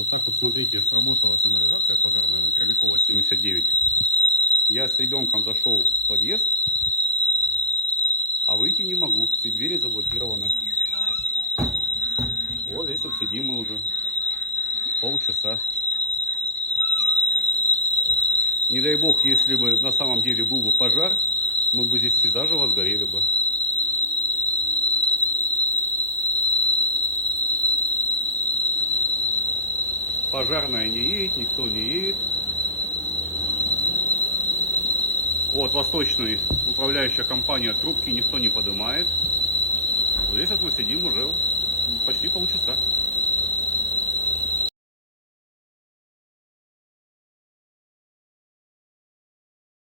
Вот так вот, смотрите, сработала сигнализация пожарная на Кривякова 79. Я с ребенком зашел в подъезд, а выйти не могу. Все двери заблокированы. Вот здесь вот сидим мы уже полчаса. Не дай бог, если бы на самом деле был бы пожар, мы бы здесь все заживо сгорели бы. Пожарная не едет, никто не едет. Вот восточный управляющая компания, трубки никто не поднимает. Вот здесь вот мы сидим уже почти полчаса.